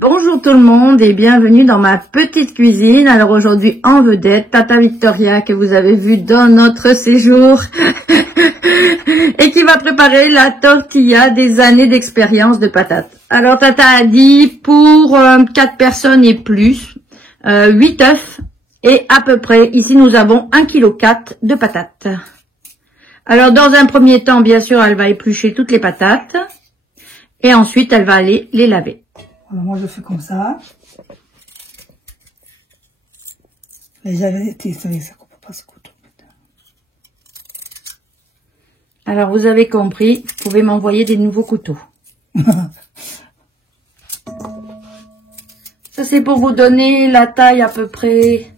Bonjour tout le monde et bienvenue dans ma petite cuisine. Alors aujourd'hui en vedette, Tata Victoria que vous avez vu dans notre séjour et qui va préparer la tortilla des années d'expérience de patates. Alors Tata a dit pour 4 personnes et plus, 8 œufs et à peu près, ici nous avons 1,4 kg de patates. Alors dans un premier temps, bien sûr, elle va éplucher toutes les patates et ensuite elle va aller les laver. Alors moi je fais comme ça. Et j'avais été, ça coupe pas ce couteau. Alors vous avez compris, vous pouvez m'envoyer des nouveaux couteaux. Ça c'est pour vous donner la taille à peu près,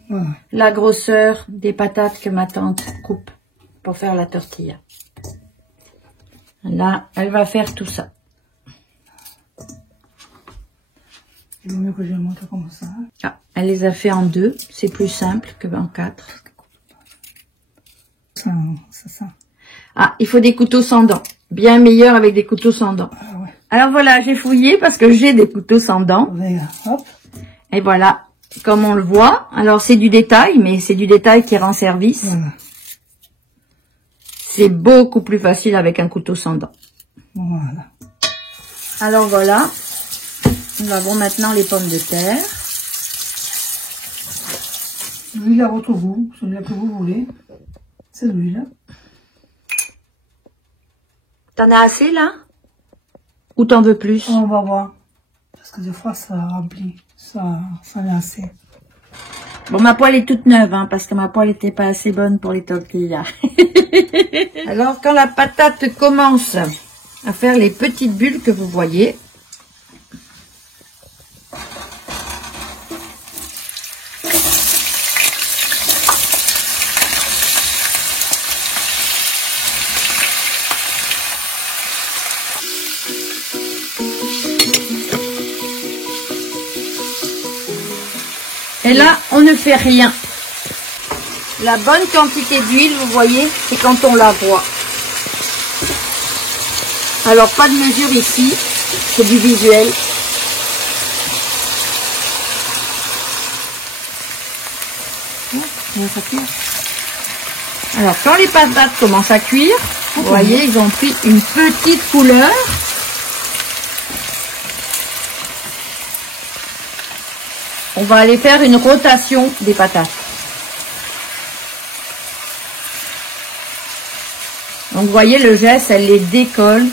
la grosseur des patates que ma tante coupe pour faire la tortilla. Là, elle va faire tout ça. Il vaut mieux que je le montre comme ça. Ah, elle les a fait en 2, c'est plus simple que en 4. Ça. Ah, il faut des couteaux sans dents. Bien meilleur avec des couteaux sans dents. Ah ouais. Alors voilà, j'ai fouillé parce que j'ai des couteaux sans dents. Hop. Et voilà, comme on le voit. Alors c'est du détail, mais c'est du détail qui rend service. Voilà. C'est beaucoup plus facile avec un couteau sans dents. Voilà. Alors voilà. Nous avons maintenant les pommes de terre. L'huile à votre goût, celui-là que vous voulez. C'est l'huile. T'en as assez là? Ou t'en veux plus? On va voir. Parce que des fois ça remplit. Ça est assez. Bon, ma poêle est toute neuve, hein, parce que ma poêle n'était pas assez bonne pour les tortillas. Alors, quand la patate commence à faire les petites bulles que vous voyez, et là, on ne fait rien. La bonne quantité d'huile, vous voyez, c'est quand on la voit. Alors, pas de mesure ici, c'est du visuel. Alors, quand les patates commencent à cuire, vous voyez, ils ont pris une petite couleur. On va aller faire une rotation des patates. Donc vous voyez le geste, elle les décolle.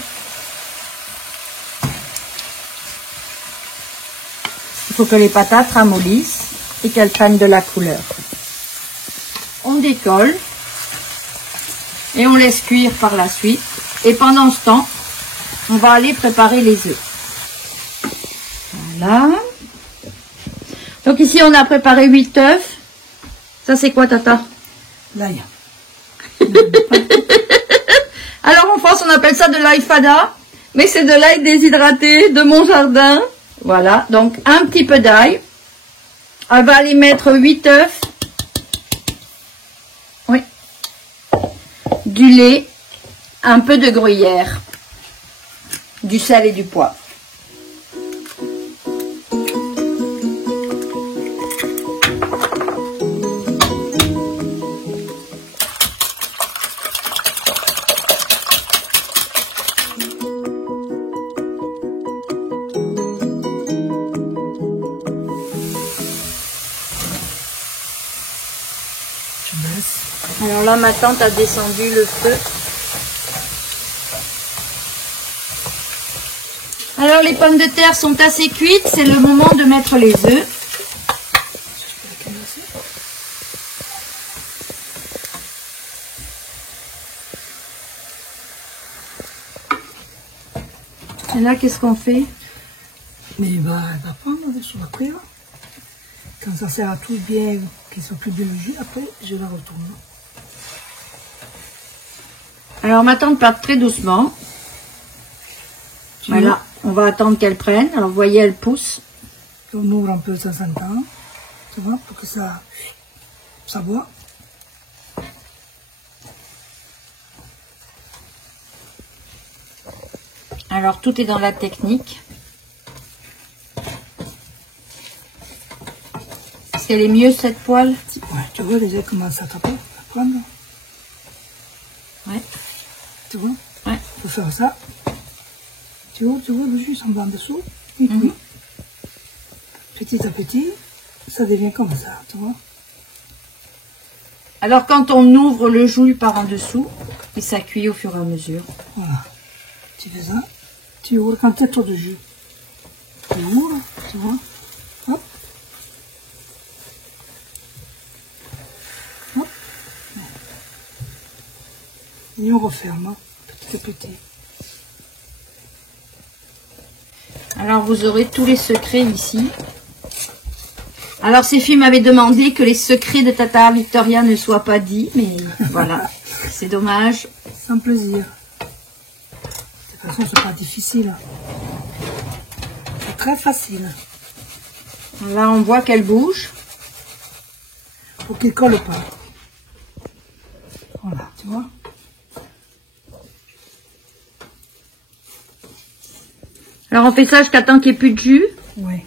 Il faut que les patates ramollissent et qu'elles prennent de la couleur. On décolle et on laisse cuire par la suite. Et pendant ce temps, on va aller préparer les œufs. Voilà. Donc ici, on a préparé 8 œufs. Ça, c'est quoi, Tata? L'ail. Alors, en France, on appelle ça de l'ail fada. Mais c'est de l'ail déshydraté de mon jardin. Voilà, donc un petit peu d'ail. On va aller mettre 8 œufs. Oui. Du lait. Un peu de gruyère. Du sel et du poivre. Alors là, ma tante a descendu le feu. Alors les pommes de terre sont assez cuites, c'est le moment de mettre les œufs. Et là, qu'est-ce qu'on fait? Mais elle va prendre sur la cuire. Quand ça sert à tout bien, qu'il soit plus bien le jus, après je la retourne. Alors ma tante part très doucement. Voilà, on va attendre qu'elle prenne. Alors vous voyez, elle pousse. On ouvre un peu de temps en temps, tu vois, pour que ça boit. Alors tout est dans la technique. qu'elle est mieux cette poêle. Ouais, tu vois déjà comment ça tape à prendre. Ouais. Tu vois? Ouais. Faut faire ça. Tu vois le jus s'en va en dessous. Et puis, petit à petit, ça devient comme ça, tu vois? Alors quand on ouvre le jus par en dessous, et ça cuit au fur et à mesure. Voilà. Tu fais ça. Tu ouvres quand tu as trop de jus. Tu ouvres, tu vois? Hop. Hop. Et on referme, hein, petit à petit. Alors vous aurez tous les secrets ici. Alors ces filles m'avaient demandé que les secrets de Tata Victoria ne soient pas dits, mais voilà, c'est dommage. Sans plaisir. De toute façon, c'est pas difficile. C'est très facile. Là on voit qu'elle bouge. Pour qu'il colle pas. Voilà, tu vois. Alors on fait ça jusqu'à temps qu'il n'y ait plus de jus. Oui.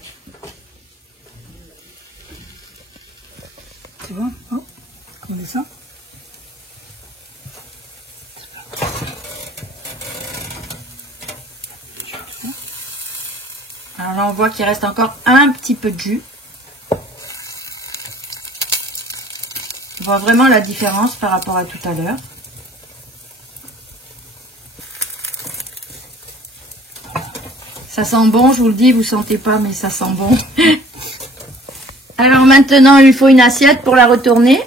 Tu vois, hop, on met ça. Alors là on voit qu'il reste encore un petit peu de jus. On voit vraiment la différence par rapport à tout à l'heure. Ça sent bon, je vous le dis, vous sentez pas, mais ça sent bon. Alors maintenant, il lui faut une assiette pour la retourner.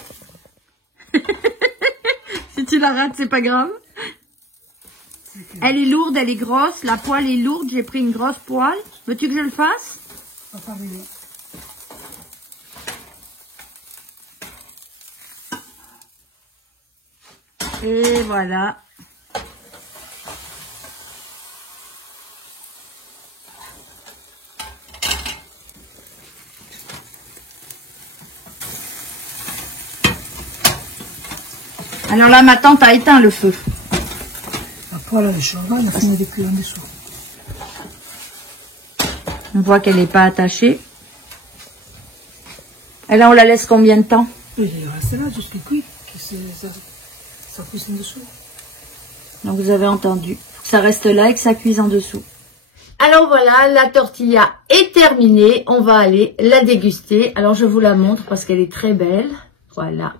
Si tu la rates, c'est pas grave. Elle est lourde, elle est grosse. La poêle est lourde, j'ai pris une grosse poêle. Veux-tu que je le fasse? Et voilà. Alors là, ma tante a éteint le feu. La poêle, elle est chaude, il faut mettre des cuillères en dessous. On voit qu'elle n'est pas attachée. Et là, on la laisse combien de temps? Et il reste là jusqu'à cuit, que ça pousse en dessous. Donc vous avez entendu. Ça reste là et que ça cuise en dessous. Alors voilà, la tortilla est terminée. On va aller la déguster. Alors je vous la montre parce qu'elle est très belle. Voilà.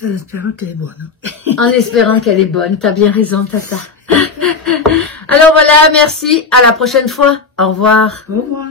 En espérant qu'elle est bonne. En espérant qu'elle est bonne. T'as bien raison, Tata. Alors voilà, merci. À la prochaine fois. Au revoir. Au revoir.